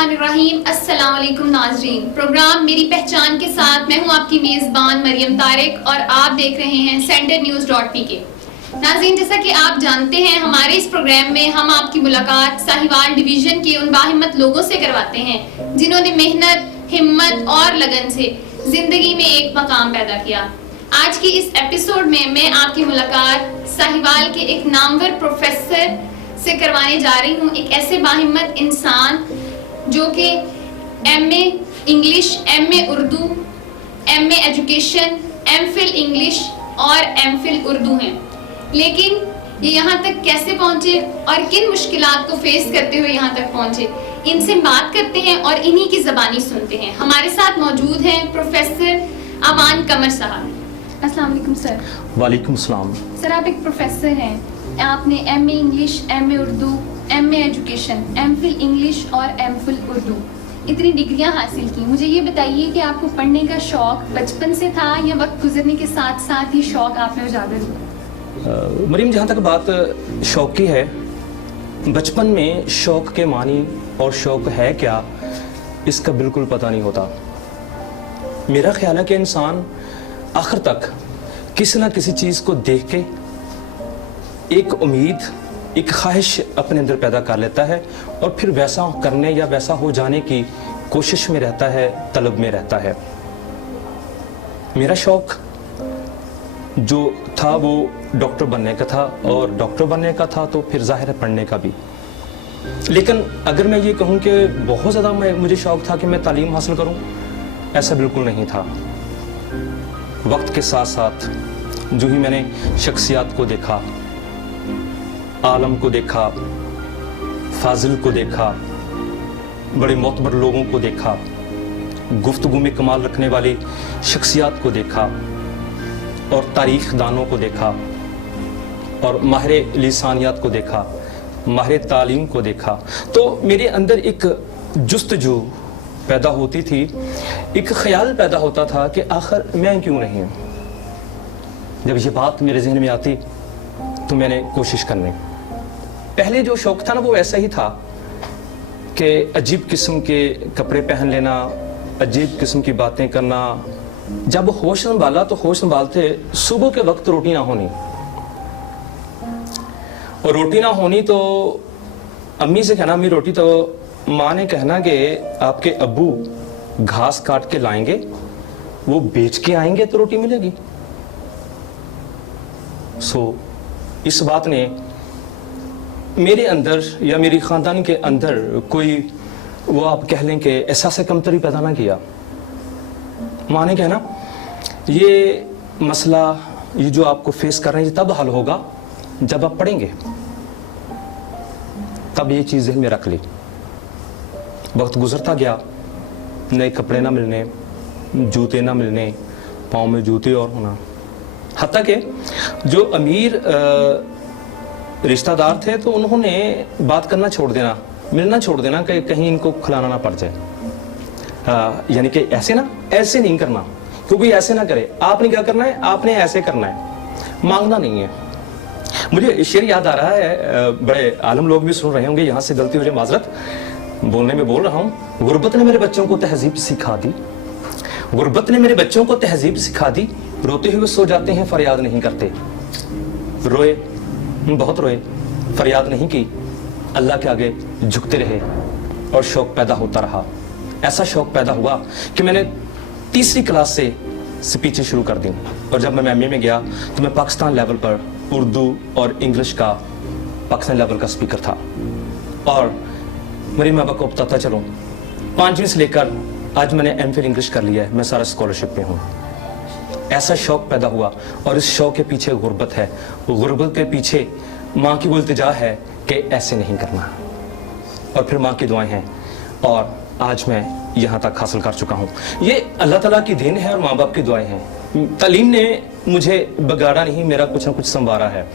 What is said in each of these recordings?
बिस्मिल्लाहिर्रहमानिर्रहीम। अस्सलाम वालेकुम नाज़रीन। प्रोग्राम मेरी पहचान के साथ मैं हूं आपकी मेज़बान मरियम तारिक और आप देख रहे हैं centernews.pk। नाज़रीन, जैसा कि आप जानते हैं, हमारे इस प्रोग्राम में हम आपकी मुलाकात साहिवाल डिवीज़न के उन बाहिम्मत लोगों से करवाते हैं जिन्होंने मेहनत, हिम्मत और लगन से ज़िंदगी में एक मकाम पैदा किया। आज की इस एपिसोड में मैं आपकी मुलाकात साहिवाल के एक नामवर प्रोफेसर से करवाने जा रही हूँ। एक ऐसे बाहिम्मत इंसान जो कि MA English, MA Urdu, MA education, MPhil English और MPhil उर्दू हैं। लेकिन ये यहाँ तक कैसे पहुँचे और किन मुश्किलात को फेस करते हुए यहाँ तक पहुँचे, इनसे बात करते हैं और इन्हीं की ज़बानी सुनते हैं। हमारे साथ मौजूद हैं प्रोफेसर अमान कमर साहब। अस्सलाम वालेकुम सर। वालेकुम सलाम। सर, आप एक प्रोफेसर हैं, आपने MA English, MA Urdu, MA education, MPhil English और MPhil उर्दू इतनी डिग्रियां हासिल की। मुझे ये बताइए कि आपको पढ़ने का शौक़ बचपन से था या वक्त गुजरने के साथ साथ ही शौक़ आप में उजागर हुआ? मरीम, जहाँ तक बात शौक़ की है, बचपन में शौक़ के मानी और शौक़ है क्या, इसका बिल्कुल पता नहीं होता। मेरा ख्याल है कि इंसान आखिर तक किसी ना किसी चीज़ को देख के एक उम्मीद, एक ख्वाहिश अपने अंदर पैदा कर लेता है और फिर वैसा करने या वैसा हो जाने की कोशिश में रहता है, तलब में रहता है। मेरा शौक़ जो था वो डॉक्टर बनने का था, और डॉक्टर बनने का था तो फिर ज़ाहिर है पढ़ने का भी। लेकिन अगर मैं ये कहूँ कि बहुत ज़्यादा मुझे शौक़ था कि मैं तालीम हासिल करूँ, ऐसा बिल्कुल नहीं था। वक्त के साथ साथ जो ही मैंने शख्सियात को देखा, आलम को देखा, फाजिल को देखा, बड़े मोतबर लोगों को देखा, गुफ्तगू में कमाल रखने वाली शख्सियात को देखा और तारीख दानों को देखा और माहिर लिसानियात को देखा, माहिर तालीम को देखा, तो मेरे अंदर एक जुस्तजू पैदा होती थी, एक ख्याल पैदा होता था कि आखिर मैं क्यों नहीं हूँ। जब ये बात मेरे जहन में आती तो मैंने कोशिश करनी। पहले जो शौक़ था ना वो ऐसा ही था कि अजीब किस्म के कपड़े पहन लेना, अजीब किस्म की बातें करना। जब होश संभाला तो होश संभालते सुबह के वक्त रोटी ना होनी, और रोटी ना होनी तो अम्मी से कहना, अम्मी रोटी, तो माँ ने कहना कि आपके अब्बू घास काट के लाएंगे, वो बेच के आएंगे तो रोटी मिलेगी। इस बात ने मेरे अंदर या मेरी ख़ानदानी के अंदर कोई, वो आप कह लें कि एहसास कमतरी पैदा ना किया। माँ ने कहना ये मसला, ये जो आपको फेस कर रहे हैं, तब हल होगा जब आप पढ़ेंगे। तब ये चीज़ में रख ली। वक्त गुजरता गया, नए कपड़े ना मिलने, जूते ना मिलने, पाँव में जूते और होना, हत्ता कि जो अमीर रिश्तेदार थे तो उन्होंने बात करना छोड़ देना, मिलना छोड़ देना कि कहीं इनको खिलाना ना पड़ जाए। यानी कि ऐसे ना, ऐसे नहीं करना, क्योंकि ऐसे ना करे। आपने क्या करना है, आपने ऐसे करना है, मांगना नहीं है। मुझे शेर याद आ रहा है, बड़े आलम लोग भी सुन रहे होंगे, यहाँ से गलती हो जाए माजरत, बोलने में बोल रहा हूँ। गुर्बत ने मेरे बच्चों को तहजीब सिखा दी, गुर्बत ने मेरे बच्चों को तहजीब सिखा दी, रोते हुए सो जाते हैं, फरियाद नहीं करते। रोए, बहुत रोए, फरियाद नहीं की, अल्लाह के आगे झुकते रहे और शौक़ पैदा होता रहा। ऐसा शौक़ पैदा हुआ कि मैंने तीसरी क्लास से स्पीचें शुरू कर दी, और जब मैं MA में गया तो मैं पाकिस्तान लेवल पर उर्दू और इंग्लिश का पाकिस्तान लेवल का स्पीकर था। और मेरी माँ बाप को बताता चलूँ, 5वीं से लेकर आज मैंने MPhil इंग्लिश कर लिया है, मैं सारा स्कॉलरशिप में हूँ। ऐसा शौक़ पैदा हुआ, और इस शौक़ के पीछे गुर्बत है, गुर्बत के पीछे माँ की वो इल्तिजा है कि ऐसे नहीं करना, और फिर माँ की दुआएं हैं, और आज मैं यहाँ तक हासिल कर चुका हूँ। ये अल्लाह ताला की देन है और माँ बाप की दुआएं हैं। तालीम ने मुझे बिगाड़ा नहीं, मेरा कुछ ना कुछ संवारा है,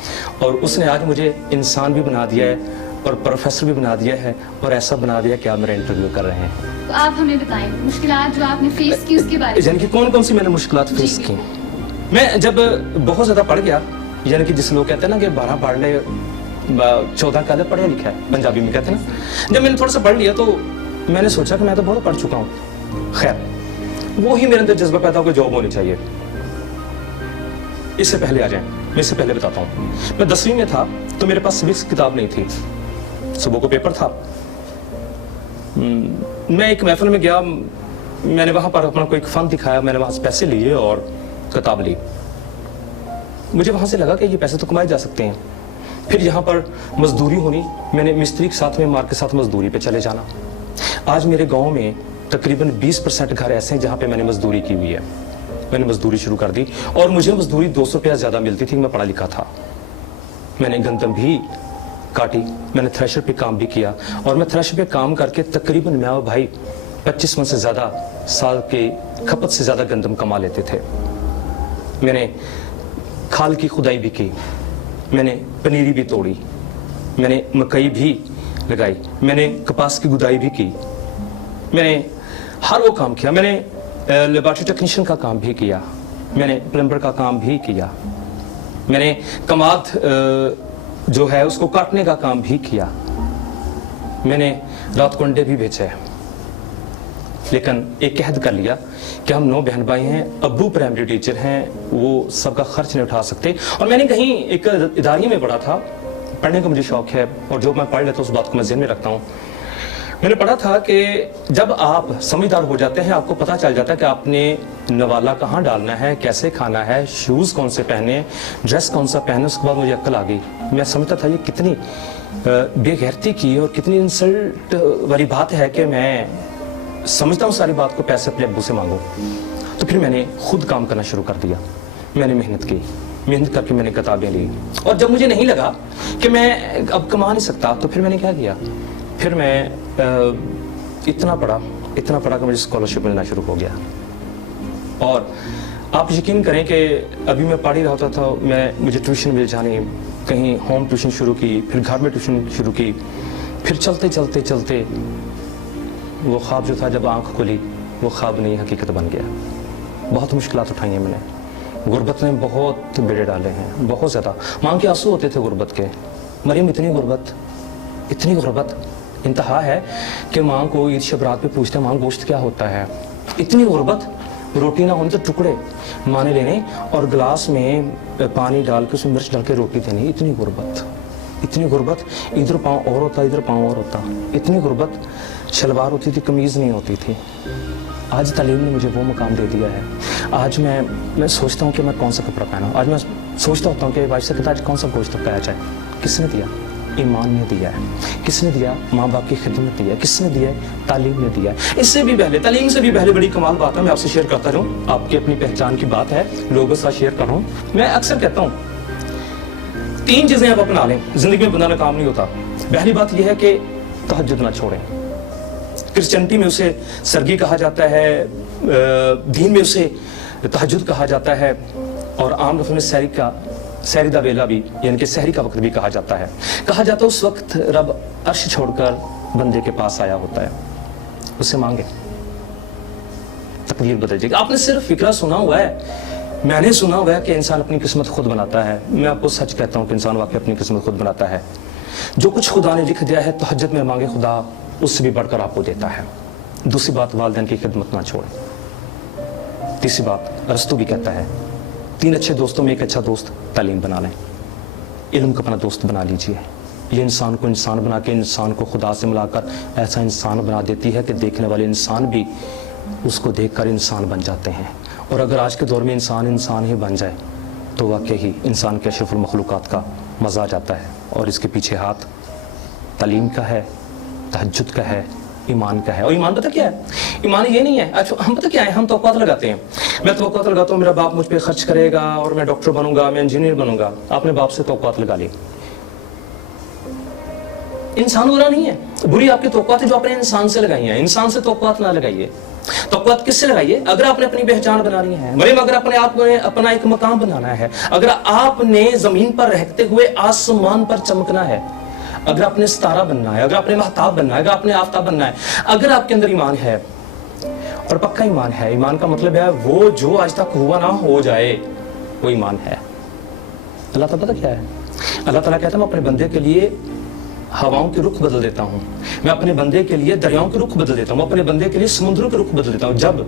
और उसने आज मुझे इंसान भी बना दिया है और प्रोफेसर भी बना दिया है, और ऐसा बना दिया कि आप मेरा इंटरव्यू कर रहे हैं। तो आप हमें बताएं मुश्किलात जो आपने फेस की उसके बारे में। यानी कि कौन कौन सी मैंने मुश्किलात फेस की। मैं जब बहुत ज़्यादा पढ़ गया, यानी कि जिस लोग कहते हैं ना कि 12 पढ़ ले 14 का पढ़ा लिखा है, पंजाबी में कहते हैं ना। जब मैंने थोड़ा सा पढ़ लिया तो میں نے سوچا کہ میں تو بہت پڑھ چکا ہوں. خیر, وہی میرے اندر جذبہ پیدا ہو کہ جاب ہونی چاہیے. اس سے پہلے آ جائیں, میں اس سے پہلے بتاتا ہوں. میں 10ویں میں تھا تو میرے پاس سوکس کی کتاب نہیں تھی. صبح کو پیپر تھا. میں ایک محفل میں گیا, میں نے وہاں پر اپنا کوئی فن دکھایا, میں نے وہاں سے پیسے لیے اور کتاب لی. مجھے وہاں سے لگا کہ یہ پیسے تو کمائے جا سکتے ہیں. پھر یہاں پر مزدوری ہونی, میں نے مستری کے ساتھ میں مار کے ساتھ مزدوری پہ چلے جانا. آج میرے گاؤں میں تقریباً 20% گھر ایسے ہیں جہاں پہ میں نے مزدوری کی ہوئی ہے. میں نے مزدوری شروع کر دی اور مجھے مزدوری 200 روپیہ زیادہ ملتی تھی. میں پڑھا لکھا تھا. میں نے گندم بھی کاٹی, میں نے تھریشر پہ کام بھی کیا, اور میں تھریشر پہ کام کر کے تقریباً میں اور بھائی 25 من سے زیادہ سال کے کھپت سے زیادہ گندم کما لیتے تھے. میں نے کھال کی کھدائی بھی کی, میں نے پنیری بھی توڑی, میں نے مکئی بھی لگائی, میں نے کپاس کی گدائی بھی کی, میں نے ہر وہ کام کیا. میں نے لیبارٹری ٹیکنیشین کا کام بھی کیا, میں نے پلمبر کا کام بھی کیا, میں نے کماد جو ہے اس کو کاٹنے کا کام بھی کیا, میں نے رات کو انڈے بھی بیچے. لیکن ایک عہد کر لیا کہ ہم 9 بہن بھائی ہیں, ابو پرائمری ٹیچر ہیں, وہ سب کا خرچ نہیں اٹھا سکتے. اور میں نے کہیں ایک ادارے میں پڑھا تھا, پڑھنے کا مجھے شوق ہے اور جو میں پڑھ لیتا ہوں اس بات کو میں ذہن میں رکھتا ہوں. میں نے پڑھا تھا کہ جب آپ سمجھدار ہو جاتے ہیں آپ کو پتہ چل جاتا ہے کہ آپ نے نوالا کہاں ڈالنا ہے, کیسے کھانا ہے, شوز کون سے پہنے, ڈریس کون سا پہنے. اس کے بعد مجھے عقل آ گئی. میں سمجھتا تھا یہ کتنی بے غیرتی کی اور کتنی انسلٹ والی بات ہے کہ میں سمجھتا ہوں ساری بات کو پیسے اپنے ابو سے مانگوں. تو پھر میں نے خود کام کرنا شروع کر دیا. میں نے محنت کی, محنت کر کے میں نے کتابیں لی, اور جب مجھے نہیں لگا کہ میں اب کما نہیں سکتا تو پھر میں نے کیا کیا, پھر میں اتنا پڑھا کہ مجھے اسکالرشپ ملنا شروع ہو گیا. اور آپ یقین کریں کہ ابھی میں پڑھ ہی رہا ہوتا تھا, مجھے ٹیوشن مل جانی, کہیں ہوم ٹیوشن شروع کی, پھر گھر میں ٹیوشن شروع کی, پھر چلتے چلتے چلتے وہ خواب جو تھا جب آنکھ کھلی وہ خواب نہیں حقیقت بن گیا. بہت مشکلات اٹھائی ہیں میں نے, غربت نے بہت بیڑے ڈالے ہیں, بہت زیادہ. ماں کے آنسو ہوتے تھے غربت کے. مریم اتنی غربت انتہا ہے کہ ماں کو عید شب رات پہ پوچھتے ہیں ماں گوشت کیا ہوتا ہے. اتنی غربت, روٹی نہ ہونے تو ٹکڑے ماں نے لینے اور گلاس میں پانی ڈال کے اس میں مرچ ڈال کے روٹی دینی. اتنی غربت, ادھر پاؤں اور ہوتا ادھر پاؤں اور ہوتا. اتنی غربت, شلوار ہوتی تھی قمیض نہیں ہوتی تھی. آج تعلیم نے مجھے وہ مقام دے دیا ہے. آج میں سوچتا ہوں کہ میں کون سا کپڑا پہنوں. آج میں سوچتا ہوتا ہوں کہ بھائی سے کہتا ہے آج کون سا گوشت پکایا جائے. کس نے دیا؟ ایمان نے دیا ہے. کس نے دیا؟ ماں باپ کی خدمت دیا ہے. کس نے دیا ہے؟ تعلیم نے دیا ہے. اس سے بھی پہلے, تعلیم سے بھی پہلے بڑی کمال بات ہے, میں آپ سے شیئر کرتا رہوں. آپ کی اپنی پہچان کی بات ہے, لوگوں کے ساتھ شیئر کر رہا ہوں. میں اکثر کہتا ہوں 3 چیزیں آپ اپنا لیں, زندگی میں بندہ کام نہیں ہوتا. پہلی بات یہ ہے کہ تہجد نہ چھوڑیں. کرسچنٹی میں اسے سرگی کہا جاتا ہے, دین میں اسے تہجد کہا جاتا ہے, اور عام لفظ میں سحری دا ویلا بھی, یعنی کہ سحری کا وقت بھی کہا جاتا ہے. کہا جاتا ہے اس وقت رب عرش چھوڑ کر بندے کے پاس آیا ہوتا ہے. اس سے مانگے, تقدیر بدل جائے گی. آپ نے صرف فکرہ سنا ہوا ہے, میں نے سنا ہوا ہے کہ انسان اپنی قسمت خود بناتا ہے. میں آپ کو سچ کہتا ہوں کہ انسان واقعی اپنی قسمت خود بناتا ہے. جو کچھ خدا نے لکھ دیا ہے تہجد میں مانگے, خدا اس سے بھی بڑھ کر آپ کو دیتا ہے. دوسری بات, والدین کی خدمت نہ چھوڑیں. تیسری بات, ارسطو بھی کہتا ہے 3 اچھے دوستوں میں ایک اچھا دوست تعلیم بنا لیں. علم کو اپنا دوست بنا لیجئے. یہ انسان کو انسان بنا کے انسان کو خدا سے ملا کر ایسا انسان بنا دیتی ہے کہ دیکھنے والے انسان بھی اس کو دیکھ کر انسان بن جاتے ہیں. اور اگر آج کے دور میں انسان ہی بن جائے تو واقعی ہی انسان کے اشرف المخلوقات کا مزہ آ جاتا ہے. اور اس کے پیچھے ہاتھ تعلیم کا ہے, تہجد کا ہے, ایمان کا ہے. اور ایمان پتہ کیا ہے؟ ایمان یہ نہیں ہے, اچھا ہم پتہ کیا ہے, ہم توقعات لگاتے ہیں. میں توقعات لگاتا ہوں میرا باپ مجھ پہ خرچ کرے گا اور میں ڈاکٹر بنوں گا, میں انجینئر بنوں گا. آپ نے باپ سے توقعات لگا لی. انسان برا نہیں ہے, بری آپ کی توقعات ہے جو آپ نے انسان سے لگائی ہیں. انسان سے توقعات نہ لگائیے. توقعات کس سے لگائیے؟ اگر آپ نے اپنی پہچان بنانی ہے, مریم اگر اپنے آپ کو اپنا ایک مقام بنانا ہے, اگر آپ نے زمین پر رہتے ہوئے آسمان پر چمکنا ہے, اگر آپ نے ستارہ بننا ہے, اگر آپ نے مہتاب بننا ہے, اگر آپ نے آفتاب بننا ہے, اگر آپ کے اندر ایمان ہے اور پکا ایمان ہے. ایمان کا مطلب ہے وہ جو آج تک ہوا نہ ہو جائے وہ ایمان ہے. اللہ تعالیٰ پتہ کیا ہے؟ اللہ تعالیٰ کہتا ہے میں اپنے بندے کے لیے ہواؤں کے رخ بدل دیتا ہوں. میں اپنے بندے کے لیے دریاؤں کے رخ بدل دیتا ہوں. اپنے بندے کے لیے سمندروں کے رخ بدل دیتا ہوں. جب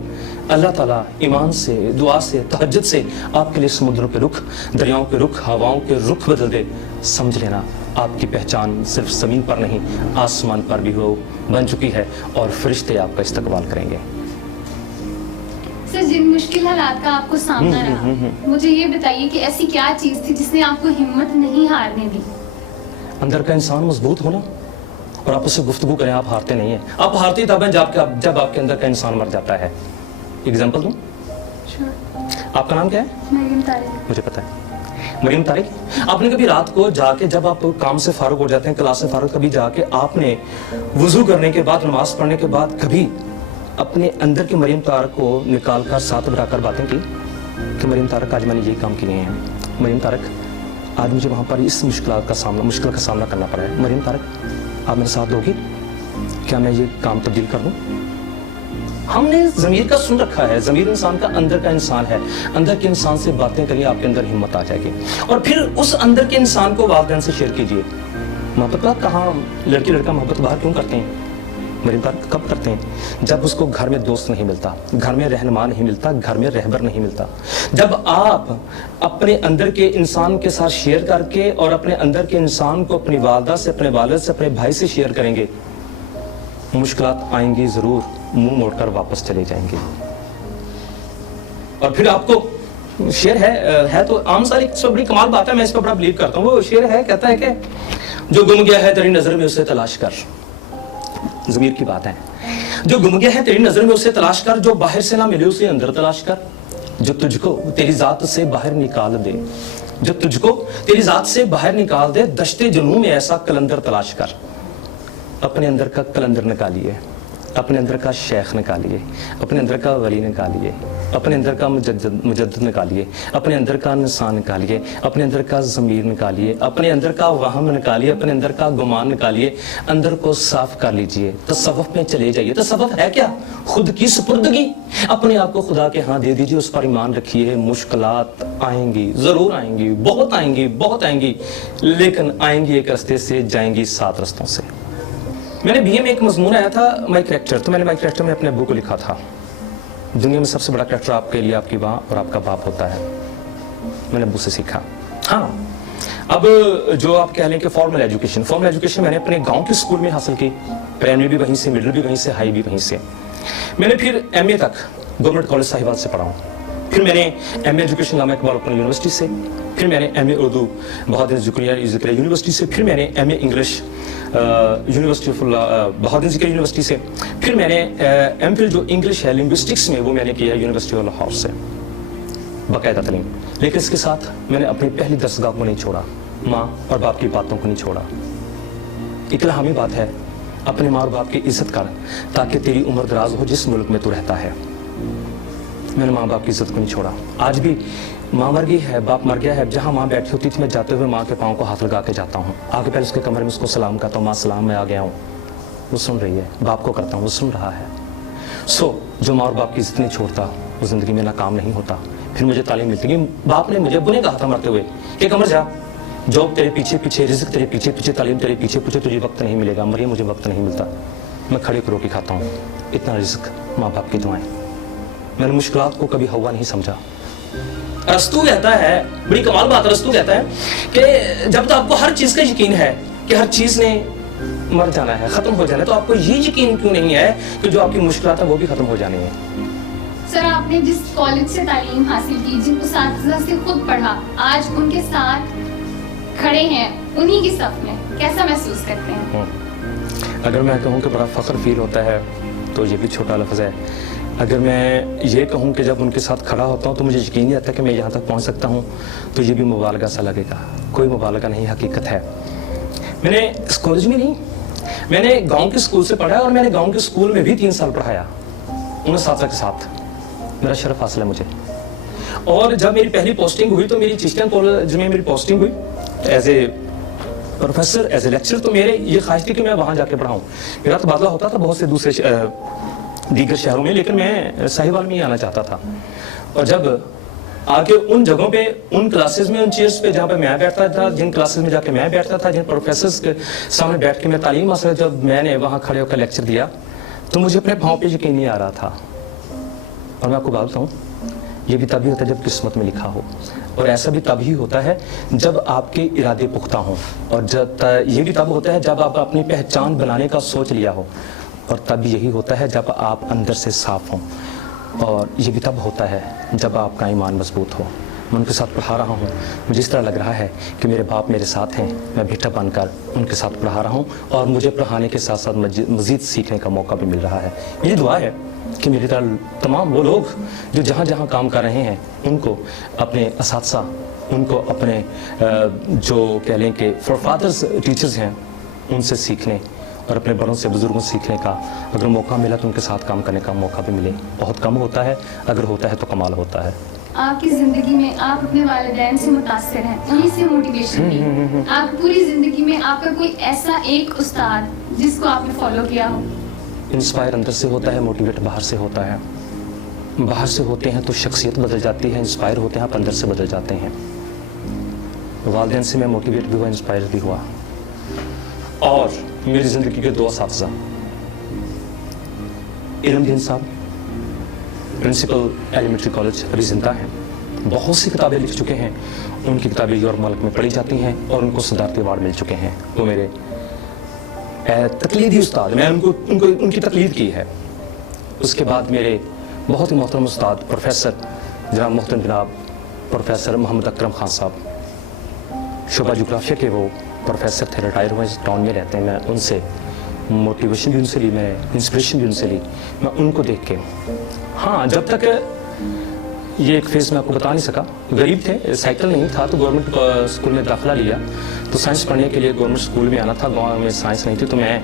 اللہ تعالیٰ ایمان سے, دعا سے, تہجد سے آپ کے لیے سمندروں کے رخ, دریاؤں کے رخ, ہواؤں کے رخ بدل دے, سمجھ لینا آپ کی پہچان صرف زمین پر نہیں آسمان پر بھی ہو بن چکی ہے, اور فرشتے آپ کا استقبال کریں گے. سر, جن مشکل حالات کا آپ کو سامنا رہا, مجھے یہ بتائیے کہ ایسی کیا چیز تھی جس نے آپ کو ہمت نہیں ہارنے دی؟ اندر کا انسان مضبوط ہونا, اور آپ اس سے گفتگو کریں. آپ ہارتے نہیں ہیں. آپ ہارتے تب ہیں جب آپ کے اندر کا انسان مر جاتا ہے. ایگزامپل دوں؟ آپ کا نام کیا ہے؟ مریم طارق. مجھے پتا ہے مریم طارق. آپ نے کبھی رات کو جا کے, جب آپ کام سے فارغ ہو جاتے ہیں, کلاس سے فارغ, کبھی جا کے آپ نے وضو کرنے کے بعد, نماز پڑھنے کے بعد, کبھی اپنے اندر کی مریم طارق کو نکال کر ساتھ بٹھا کر باتیں کی کہ مریم طارق آج میں نے یہی کام کیے ہیں, مریم طارق آج مجھے وہاں پر اس مشکل کا سامنا کرنا پڑا ہے, مریم طارق آپ میرے ساتھ دو گی, کیا میں یہ کام تبدیل کر دوں؟ ہم نے ضمیر کا سن رکھا ہے. ضمیر انسان کا اندر کا انسان ہے. اندر کے انسان سے باتیں کریے, آپ کے اندر ہمت آ جائے گی. اور پھر اس اندر کے انسان کو والدین سے شیئر کیجیے. محبت کہاں لڑکی لڑکا محبت باہر کیوں کرتے ہیں؟ مریم طارق کب کرتے ہیں؟ جب اس کو گھر میں دوست نہیں ملتا, گھر میں رہنما نہیں ملتا, گھر میں رہبر نہیں ملتا. جب آپ اپنے اندر کے انسان کے ساتھ شیئر کر کے, اور اپنے اندر کے انسان کو اپنی والدہ سے, اپنے والد سے, اپنے بھائی سے شیئر کریں گے, مشکلات آئیں گی ضرور, منہ موڑ کر واپس چلے جائیں گے. اور پھر آپ کو شعر ہے تو عام ساری بڑی کمال بات ہے, میں اس پہ بڑا بلیو کرتا ہوں. وہ شعر ہے, کہتا ہے کہ جو گم گیا ہے تیری نظر میں اسے تلاش کر. ضمیر کی بات ہے. جو گم گیا ہے تیری نظر میں اسے تلاش کر, جو باہر سے نہ ملے اسے اندر تلاش کر, جو تجھ کو تیری ذات سے باہر نکال دے, جو تجھ کو تیری ذات سے باہر نکال دے, دشتے جنوں میں ایسا کلندر تلاش کر. اپنے اندر کا کلندر نکالیے, اپنے اندر کا شیخ نکالیے, اپنے اندر کا ولی نکالیے, اپنے اندر کا مجدد نکالیے, اپنے اندر کا نسان نکالیے, اپنے اندر کا ضمیر نکالیے, اپنے اندر کا وہم نکالیے, اپنے اندر کا گمان نکالیے, اندر کو صاف کر لیجئے, تصوف میں چلے جائیے. تصوف ہے کیا؟ خود کی سپردگی. اپنے آپ کو خدا کے ہاں دے دیجئے, اس پر ایمان رکھیے. مشکلات آئیں گی, ضرور آئیں گی, بہت آئیں گی, بہت آئیں گی, لیکن آئیں گی ایک رستے سے, جائیں گی 7 رستوں سے. میں نے بی اے میں ایک مضمون آیا تھا مائی کریکٹر, تو میں نے مائی کریکٹر میں اپنے ابو کو لکھا تھا, دنیا میں سب سے بڑا کریکٹر آپ کے لیے آپ کی ماں اور آپ کا باپ ہوتا ہے. میں نے ابو سے سیکھا. ہاں, اب جو آپ کہہ لیں کہ فارمل ایجوکیشن میں نے اپنے گاؤں کے اسکول میں حاصل کی. پرائمری بھی وہیں سے, مڈل بھی وہیں سے, ہائی بھی وہیں سے. میں نے پھر ایم اے تک گورنمنٹ کالج صاحبال سے پڑھا ہوں. پھر میں نے ایم اے ایجوکیشن علامہ اقبال اوپن یونیورسٹی سے, پھر میں نے M A Urdu Bahadur Zakariya university سے, پھر میں نے M A English university of Bahadur Zakariya university سے, پھر میں نے ایم فل جو انگلش ہے لنگوسٹکس میں, وہ میں نے کیا ہے یونیورسٹی آف لاہور سے, باقاعدہ تعلیم. لیکن اس کے ساتھ میں نے اپنی پہلی درسگاہ کو نہیں چھوڑا, ماں اور باپ کی باتوں کو نہیں چھوڑا. اطلاعامی بات ہے, اپنے ماں اور باپ کی عزت کر تاکہ تیری عمر دراز ہو جس ملک میں تو رہتا ہے. میں نے ماں باپ کی عزت کو نہیں چھوڑا. آج بھی ماں مر گئی ہے, باپ مر گیا ہے, جہاں ماں بیٹھی ہوتی تھی میں جاتے ہوئے ماں کے پاؤں کو ہاتھ لگا کے جاتا ہوں. آگے پہلے اس کے کمرے میں اس کو سلام کرتا ہوں, ماں سلام, میں آ گیا ہوں. وہ سن رہی ہے. باپ کو کرتا ہوں, وہ سن رہا ہے. جو ماں اور باپ کی عزت نہیں چھوڑتا وہ زندگی میں ناکام نہیں ہوتا. پھر مجھے تعلیم ملتی ہے. باپ نے مجھے, ابو نے کہا تھا مرتے ہوئے کہ کمر جا, جاب تیرے پیچھے پیچھے, رزق تیرے پیچھے پیچھے, تعلیم تیرے پیچھے پیچھے, تجھے وقت نہیں ملے گا. مریم مجھے وقت نہیں ملتا, میں کھڑے کو روٹی کھاتا ہوں. اتنا رزق ماں باپ کی دعائیں. میں نے مشکلات کو کبھی ہوا نہیں سمجھا. ارسطو کہتا ہے, بڑی کمال بات, ارسطو کہتا ہے کہ جب تو آپ کو ہر چیز کا یقین ہے کہ ہر چیز نے مر جانا ہے, ختم ہو جانا ہے, تو آپ کو یہ یقین کیوں نہیں ہے کہ جو آپ کی مشکلات ہیں وہ بھی ختم ہو جانی ہے. سر, آپ نے جس کالج سے تعلیم حاصل کی, جن اساتذہ سے خود پڑھا, آج ان کے ساتھ کھڑے ہیں, انہی کی صف میں, کیسا محسوس کرتے ہیں؟ اگر میں کہوں کہ بڑا فخر فیل ہوتا ہے تو یہ بھی چھوٹا لفظ ہے. اگر میں یہ کہوں کہ جب ان کے ساتھ کھڑا ہوتا ہوں تو مجھے یقین نہیں آتا کہ میں یہاں تک پہنچ سکتا ہوں, تو یہ بھی مبالغہ سا لگے گا. کوئی مبالغہ نہیں, حقیقت ہے. میں نے اس کالج میں نہیں, میں نے گاؤں کے اسکول سے پڑھا ہے, اور میں نے گاؤں کے اسکول میں بھی 3 سال پڑھایا ان اساتذہ کے ساتھ. میرا شرف حاصل ہے مجھے. اور جب میری پہلی پوسٹنگ ہوئی تو میری چشتیان کالج میں میری پوسٹنگ ہوئی as a professor, as a lecture. تو میرے یہ خواہش تھی کہ میں وہاں جا کے پڑھاؤں. میرا تبادلہ ہوتا تھا بہت سے دیگر شہروں میں, لیکن میں ساہیوال میں ہی آنا چاہتا تھا. اور جب आके उन जगहों पे, उन क्लासेस में, उन चेयर्स पे जहाँ पे मैं बैठता था, जिन क्लासेस में जाके मैं बैठता था, जिन प्रोफेसर्स के सामने बैठ के मैं तालीम हासिल, जब मैंने वहाँ खड़े होकर लेक्चर दिया तो मुझे अपने पाँव पे यकीन नहीं आ रहा था। और मैं आपको बात बताऊँ, ये भी तभी होता है जब किस्मत में लिखा हो, और ऐसा भी तभी होता है जब आपके इरादे पुख्ता हों, और ये भी तब होता है जब आप अपनी पहचान बनाने का सोच लिया हो, और तब यही होता है जब आप अंदर से साफ हों, और ये भी तब होता है जब आपका ईमान मजबूत हो। मैं उनके साथ पढ़ा रहा हूँ, मुझे इस तरह लग रहा है कि मेरे बाप मेरे साथ हैं, मैं बेटा बनकर उनके साथ पढ़ा रहा हूँ, और मुझे पढ़ाने के साथ साथ मज़ीद सीखने का मौका भी मिल रहा है। ये दुआ है कि मेरी तरह तमाम वो लोग जो जहाँ जहाँ काम कर रहे हैं, उनको अपने असातिज़ा, उनको अपने जो कह लें कि फादर्स टीचर्स हैं, उनसे सीखने और अपने बड़ों से, बुज़ुर्गों से सीखने का अगर मौका मिला तो उनके साथ काम करने का मौका भी मिले। बहुत कम होता है, अगर होता है तो कमाल होता है। आपकी ज़िंदगी में आप अपने वालिदैन से मुतासिर हैं, उन्हीं से मोटिवेशन ली। आप पूरी ज़िंदगी में आपका कोई ऐसा एक उस्ताद जिसको आपने फॉलो किया हो? इंस्पायर अंदर से होता है, मोटिवेट बाहर से होता है। बाहर से होते हैं तो शख्सियत बदल जाती है, इंस्पायर होते हैं आप अंदर से बदल जाते हैं। वालिदैन से मैं मोटिवेट भी हुआ, इंस्पायर भी हुआ। और मेरी ज़िंदगी के 2 असातिज़ा, इल्मुद्दीन साहब, प्रिंसिपल एलिमेंट्री कॉलेज, अभी जिंदा हैं, बहुत सी किताबें लिख चुके हैं, उनकी किताबें यूरोप मुल्क में पढ़ी जाती हैं और उनको सदारती अवार्ड मिल चुके हैं। वो मेरे तकलीदी उस्ताद, मैं उनकी तकलीद की है। उसके बाद मेरे बहुत ही मोहतरम उस्ताद प्रोफेसर जनाब प्रोफेसर मोहम्मद अकरम खान साहब, शोबा जोग्राफिया के वो प्रोफेसर थे, रिटायर हुए, इस टाउन में रहते हैं। मैं उनसे मोटिवेशन भी उनसे ली, मैं इंस्पिरेशन भी उनसे ली, मैं उनको देख के। हाँ, जब तक ये एक फेज़ मैं आपको बता नहीं सका, गरीब थे, साइकिल नहीं था, तो गवर्नमेंट स्कूल में दाखिला लिया, तो साइंस पढ़ने के लिए गवर्नमेंट स्कूल में आना था। गाँव में साइंस नहीं थी, तो मैं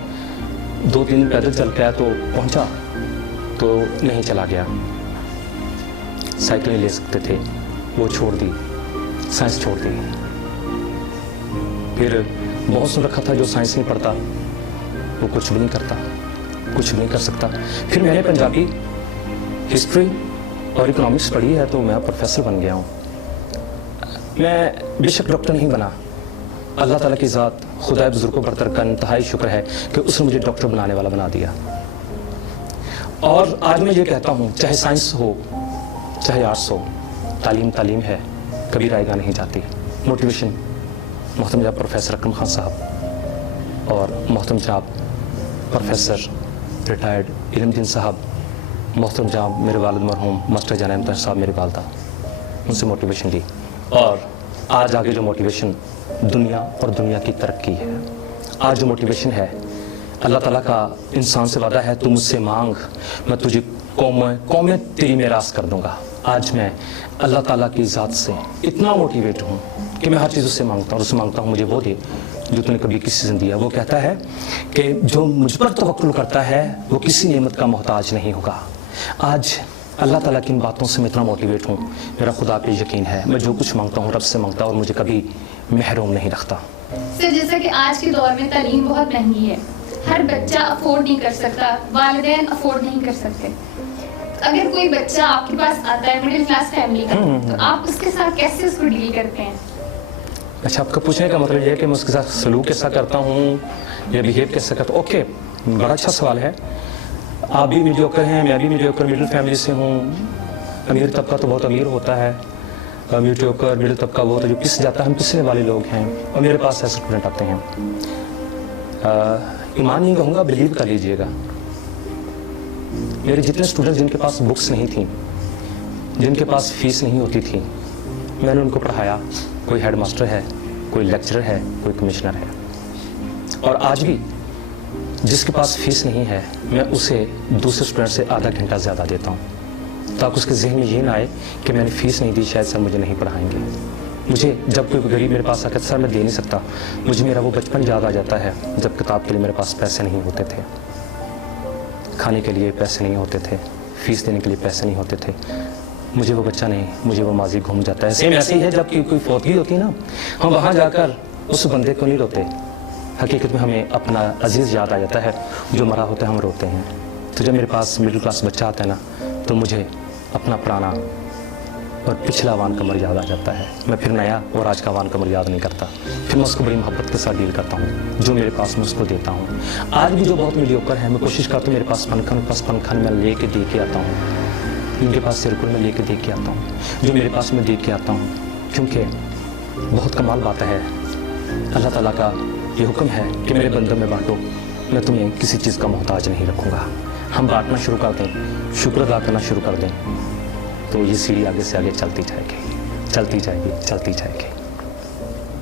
2-3 दिन पैदल चल के आया, तो पहुँचा तो नहीं चला गया। साइकिल नहीं ले सकते थे, वो छोड़ दी, साइंस छोड़ दी। फिर बहुत सुन रखा था जो साइंस नहीं पढ़ता वो कुछ भी नहीं करता, कुछ भी नहीं कर सकता। फिर मैंने पंजाबी, हिस्ट्री और इकोनॉमिक्स पढ़ी है, तो मैं प्रोफेसर बन गया हूँ। मैं बेशक डॉक्टर नहीं बना, अल्लाह ताला की ज़ात खुदा बुजुर्गों बरतर का इंतहाई शुक्र है कि उसने मुझे डॉक्टर बनाने वाला बना दिया। और आज मैं ये कहता हूँ, चाहे साइंस हो चाहे आर्ट्स हो, तालीम तालीम है, कभी रायगा नहीं जाती। मोटिवेशन मोहतरम जनाब प्रोफेसर अकरम खान साहब और मोहतरम जनाब प्रोफेसर रिटायर्ड इल्मुद्दीन साहब, मोहतरम जनाब मेरे वालिद मरहूम मास्टर जान अहमद साहब, मेरे वालदा, उनसे मोटिवेशन ली। और आज आगे जो मोटिवेशन दुनिया और दुनिया की तरक्की है, आज जो मोटिवेशन है, अल्लाह ताला का इंसान से वादा है, तू मुझसे मांग, मैं तुझे कौमें तेरी मेरास कर दूंगा। आज मैं अल्लाह ताला की ज़ात से इतना मोटिवेट हूँ कि मैं हर चीज़ उससे मांगता हूँ, उससे मांगता हूँ मुझे वो दे जो तूने कभी किसी से दिया। वो कहता है कि जो मुझ पर तवक्कुल करता है वो किसी नेमत का मोहताज नहीं होगा। आज अल्लाह ताला की इन बातों से मैं इतना मोटिवेट हूँ, मेरा खुदा पे यकीन है, मैं जो कुछ मांगता हूँ रब से मांगता हूँ और मुझे कभी महरूम नहीं रखता। सर, जैसा कि आज के दौर में तालीम बहुत महंगी है, हर बच्चा अफोर्ड नहीं कर सकता, वालिदैन अफोर्ड नहीं कर सकते। अगर कोई बच्चा आपके पास आता है मिडिल क्लास फैमिली का, तो आप उसके साथ कैसे उसको डील करते हैं? अच्छा, आपका पूछने का मतलब ये है कि मैं उसके साथ सलूक कैसा करता हूँ या बिहेव कैसा करता हूँ? ओके, बड़ा अच्छा सवाल है। आप भी मीडियोकर हैं, मैं भी मीडियोकर मिडिल फैमिली से हूँ। अमीर तबका तो बहुत अमीर होता है, मीडियोकर मिडिल तबका वो तो जो पिस जाता है, हम पिसने वाले लोग हैं, और मेरे पास ऐसे स्टूडेंट आते हैं। ईमान नहीं कहूँगा, बिलीव कर लीजिएगा, मेरे जितने स्टूडेंट जिनके पास बुक्स नहीं थी, जिनके पास फीस नहीं होती थी, मैंने उनको पढ़ाया। कोई हेड मास्टर है, कोई लेक्चरर है, कोई कमिश्नर है। और आज भी जिसके पास फीस नहीं है, मैं उसे दूसरे स्टूडेंट से आधा घंटा ज़्यादा देता हूँ, ताकि उसके जहन में ये ना आए कि मैंने फ़ीस नहीं दी, शायद सर मुझे नहीं पढ़ाएंगे। मुझे जब कोई गरीब मेरे पास आकर सर मैं दे नहीं सकता, मुझे मेरा वो बचपन याद आ जाता है जब किताब के लिए मेरे पास पैसे नहीं होते थे, खाने के लिए पैसे नहीं होते थे, फीस देने के लिए पैसे नहीं होते थे। मुझे वो बच्चा नहीं, मुझे वो माजी घूम जाता है। सेम ऐसे ही है जब कोई फौतगी होती है ना, हम वहाँ जाकर उस बंदे को नहीं रोते, हकीकत में हमें अपना अजीज़ याद आ जाता है, जो मरा होता है हम रोते हैं। तो जब मेरे पास मिडिल क्लास बच्चा आता है ना, तो मुझे अपना पुराना और पिछला वान कमर याद आ जाता है। मैं फिर नया और आज का वान कमर याद नहीं करता, फिर मैं उसको बड़ी मोहब्बत के साथ डील करता हूँ। जो मेरे पास मैं उसको देता हूँ। आज भी जो बहुत मीडियोकर है, मैं कोशिश करता हूँ मेरे पास पनखन मैं ले के दे के आता हूँ, इनके पास सिरकुल में ले के दे के आता हूँ, जो मेरे पास मैं दे के आता हूँ। क्योंकि बहुत कमाल बात है, अल्लाह ताला का ये हुक्म है कि मेरे बंदों में बांटो, मैं तुम्हें किसी चीज़ का मोहताज नहीं रखूँगा। हम बांटना शुरू कर दें, शुक्र अदा करना शुरू कर दें, तो ये सीढ़ी आगे से आगे चलती जाएगी, चलती जाएगी, चलती जाएगी।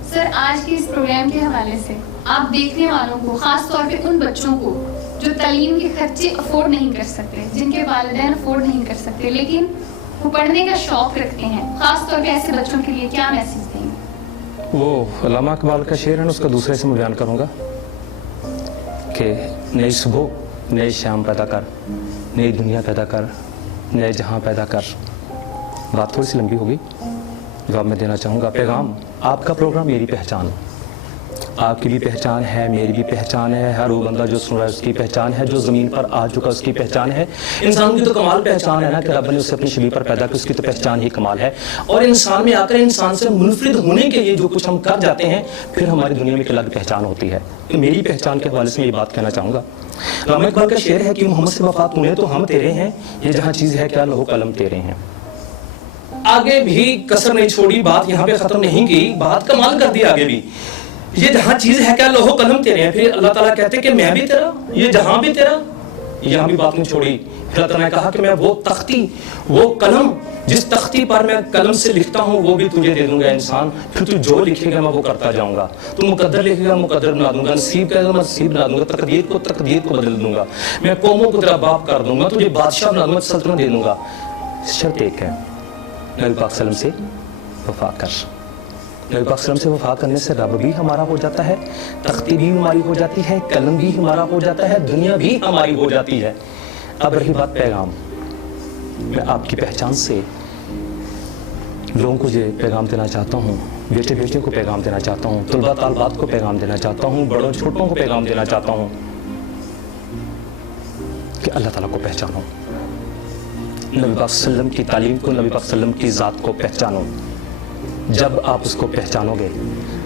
सर, आज के इस प्रोग्राम के हवाले से आप देखने वालों को, खास तौर पे उन बच्चों को जो तालीम के खर्चे अफोर्ड नहीं कर सकते, जिनके वालिदैन अफोर्ड नहीं कर सकते, लेकिन वो पढ़ने का शौक रखते हैं, खास तौर पे ऐसे बच्चों के लिए क्या मैसेज देंगे? वो अल्लामा इकबाल का शेर है ना, उसका दूसरे से मैं बयान करूँगा कि नई सुबह नई शाम पैदा कर, नई दुनिया पैदा कर, नए जहां पैदा कर। बात थोड़ी सी लंबी होगी, जवाब मैं देना चाहूँगा। पैगाम, आपका प्रोग्राम मेरी पहचान, आपकी भी पहचान है, मेरी भी पहचान है, हर वो बंदा जो सुन रहा है उसकी पहचान है, जो ज़मीन पर आ चुका उसकी पहचान है। इंसान की तो कमाल पहचान है ना कि रब ने उसे अपनी शबीह पर पैदा किया, उसकी तो पहचान ही कमाल है। और इंसान में आकर इंसान से मुनफरिद होने के लिए जो कुछ हम कर जाते हैं, फिर हमारी दुनिया में एक अलग पहचान होती है। तो मेरी पहचान के हवाले से मैं ये बात कहना चाहूँगा। अल्लामा इकबाल का शेर है कि मोहम्मद से वफात हुए तो हम तेरे हैं, ये जहाँ चीज़ है क्या लौह कलम तेरे हैं। आगे भी कसर नहीं छोड़ी, बात यहाँ पे खत्म नहीं की, बात कमाल कर दी आगे भी। ये जहाँ चीज है क्या लौह कलम तेरे हैं, फिर अल्लाह ताला कहते कि मैं भी तेरा, ये जहां भी तेरा, यहाँ भी बात नहीं छोड़ी। फिर अल्लाह ताला ने कहा कि मैं वो तख्ती, वो कलम, जिस तख्ती पर मैं कलम से लिखता हूँ वो भी तुझे दे दूंगा इंसान, फिर तू जो लिखेगा मैं वो करता जाऊंगा। तू मुकद्दर लिखेगा मुकद्दर बना दूंगा, नसीब कहेगा मैं नसीब बना दूंगा, तकदीर को बदल दूंगा, मैं कौमों को तेरा बाप कर दूंगा, तुझे बादशाह बना दूंगा, सल्तनत दे दूंगा। शर्त एक है, नबी पाक सल्लम से वफा कर। नबी पाक सल्लम से वफा करने से रब भी हमारा हो जाता है, तख्ती भी हमारी हो जाती है, कलम भी हमारा हो जाता है, दुनिया भी हमारी हो जाती है। अब रही बात पैगाम, मैं आपकी पहचान से लोगों को ये पैगाम देना चाहता हूँ, बेटे बेटियों को पैगाम देना चाहता हूँ, तलबा तालबात को पैगाम देना चाहता हूँ, बड़ों छोटों को पैगाम देना चाहता हूँ कि अल्लाह ताला को पहचानो, नबी पाक सल्लम की तालीम को, नबी पाक सल्लम की ज़ात को पहचानो। जब आप उसको पहचानोगे,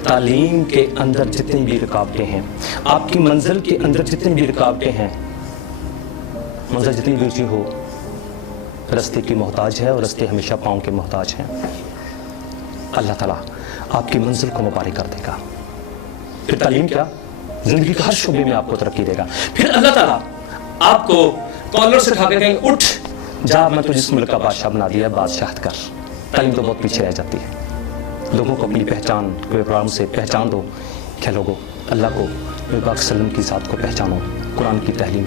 तालीम के अंदर जितनी भी रुकावटें हैं, आपकी मंजिल के अंदर जितनी भी रुकावटें हैं, मंजिल जितनी भी ऊंची हो, रास्ते की मोहताज है और रास्ते हमेशा पाँव के मोहताज हैं। अल्लाह ताला आपकी मंजिल को मुबारक कर देगा। फिर तालीम क्या, जिंदगी के हर शोबे में आपको तरक्की देगा। फिर अल्लाह ताला आपको कॉलर से उठा के कहेंगे उठ जा, मैं तुझे इस मुल्क का बादशाह बना दिया, बादशाहत कर। तालीम तो बहुत पीछे रह जाती है। लोगों को अपनी पहचान के प्रोग्राम से पहचान दो। क्या लोगों, अल्लाह को, नबी पाक सल्लम की ज़ात को पहचानो, कुरान की तालीम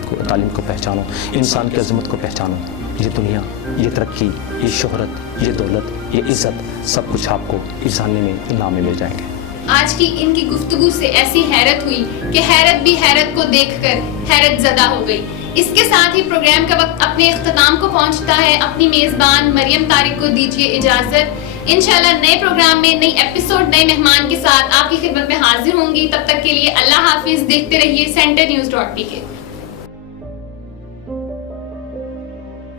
को पहचानो, इंसान की अज़मत को पहचानो। ये दुनिया, ये तरक्की, ये शोहरत, ये दौलत, ये इज़्ज़त, सब कुछ आपको इस ज़माने में इनाम में मिल जाएंगे। आज की इनकी गुफ्तगू से ऐसी हैरत हुई कि हैरत भी हैरत को देखकर हैरत ज़दा हो गई। इसके साथ ही प्रोग्राम का वक्त अपने इख्तिताम को पहुंचता है। अपनी मेज़बान मरियम तारिक को दीजिए इजाज़त। इंशाल्लाह नए प्रोग्राम में, नई एपिसोड, नए मेहमान के साथ आपकी खिदमत में हाजिर होंगी। तब तक के लिए अल्लाह हाफिज़। देखते रहिए centernews.pk।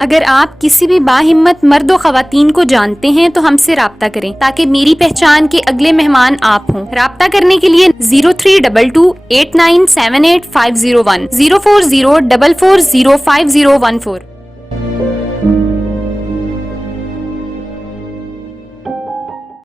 अगर आप किसी भी बाहिम्मत मर्द व ख़वातीन को जानते हैं तो हमसे राब्ता करें ताकि मेरी पहचान के अगले मेहमान आप हों। राब्ता करने के लिए 032289785010 04044405014।